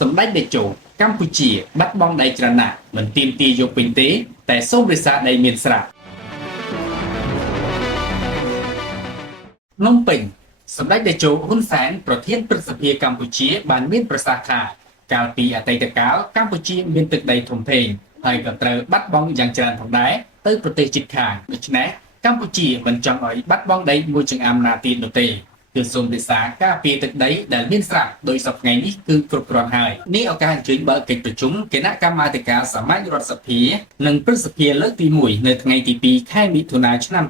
សម្ដេចតេជោកម្ពុជាបាត់បង់ដីច្រណាក់មិនទាមទារយកវិញទេតែសូមរក្សាដីមានស្រាប់ភ្នំពេញសម្ដេចតេជោហ៊ុនសែនប្រធានព្រឹទ្ធសភាកម្ពុជាបានមានប្រសាសន៍ថាកាលពីអតីតកាលកម្ពុជាមានទឹកដីធំធេងហើយក៏ត្រូវបាត់បង់យ៉ាងច្រើនផងដែរទៅប្រទេសជិតខាងដូច្នេះកម្ពុជាមិនចង់ឲ្យបាត់បង់ដីមួយចង្អាមណាទៀតនោះទេគឺសូមរក្សាការពារទឹកដីដែលមានស្រាប់ដោយសពថ្ងៃនេះគឺគ្រប់គ្រាន់ហើយនេះឱកាសអញ្ជើញបើកកិច្ចប្រជុំគណៈកម្មាធិការសមាជរដ្ឋសភានិងព្រឹទ្ធសភាលើកទី1នៅថ្ងៃទី2ខែមិថុនាឆ្នាំ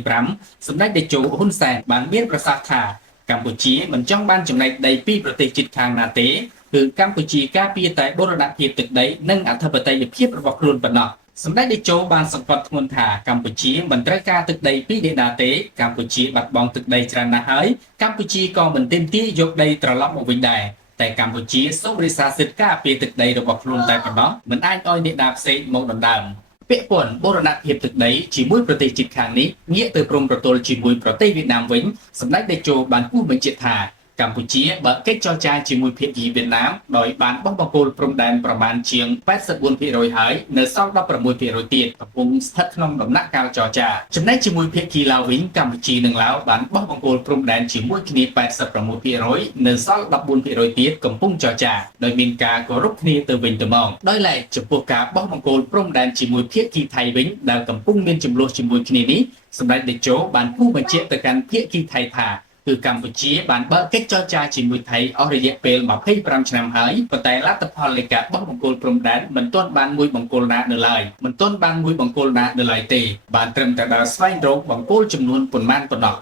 2025សម្ដេចតេជោហ៊ុនសែនបានមានប្រសាសន៍ថាកម្ពុជាមិនចង់បានចំណែកដីពីប្រទេសជិតខាងណាទេគឺកម្ពុជាការពារតែបូរណភាពទឹកដីនិងអធិបតេយ្យភាពរបស់ខ្លួនប៉ុណ្ណោះសម្ដេចតេជោបានសង្កត់ធ្ងន់ថាកម្ពុជាមិនត្រូវការទឹកដីពីអ្នកណាទេកម្ពុជាបាត់បង់ទឹកដីច្រើនណាស់ហើយកម្ពុជាក៏មិនទាមទារយកដីត្រឡប់មកវិញដែរតែកម្ពុជាសូមរក្សាសិទ្ធិការពារទឹកដីរបស់ខ្លួនតែប៉ុណ្ណោះមិនអាចឲ្យអ្នកណាផ្សេងមកដណ្ដើមពាក់ព័ន្ធបូរណភាពទឹកដីជាមួយប្រទេសជិតខាងនេះងាកទៅព្រំប្រទល់ជាមួយប្រទេសវៀតណាមវិញសម្ដេចតេជោបានគូសបញ្ជាក់ថាកម្ពុជាបើកកិច្ចចរចាជាមួយភាគីវៀតណាមដោយបានបោះបង្គោលព្រំដែនប្រមាណជាង 84% ហើយនៅសល់ 16% ទៀតកំពុងស្ថិតក្នុងដំណាក់កាលចរចាចំណែកជាមួយភាគីឡាវវិញកម្ពុជានិងឡាវបានបោះបង្គោលព្រំដែនជាមួយគ្នា 86% នៅសល់ 14% ទៀតកំពុងចរចាដោយមានការគោរពគ្នាទៅវិញទៅមកដោយឡែកចំពោះការបោះបង្គោលព្រំដែនជាមួយភាគីថៃវិញដែលកំពុងមានចំនួនជាមួយគ្នានេះសម្ដេចតេជោបានគូសបញ្ជាក់ទៅកាន់ភាគីថៃថាគឺកម្ពុជាបានបើកកិច្ចចរចាជាមួយថៃអស់រយៈពេល25ឆ្នាំហើយប៉ុន្តែលទ្ធផលនៃការបោះបង្គោលព្រំដែនមិនទាន់បានមួយបង្គោលណានៅឡើយទេបានត្រឹមតែដល់ស្វែងរកបង្គោលចំនួនប៉ុន្មានប៉ុណ្ណោះ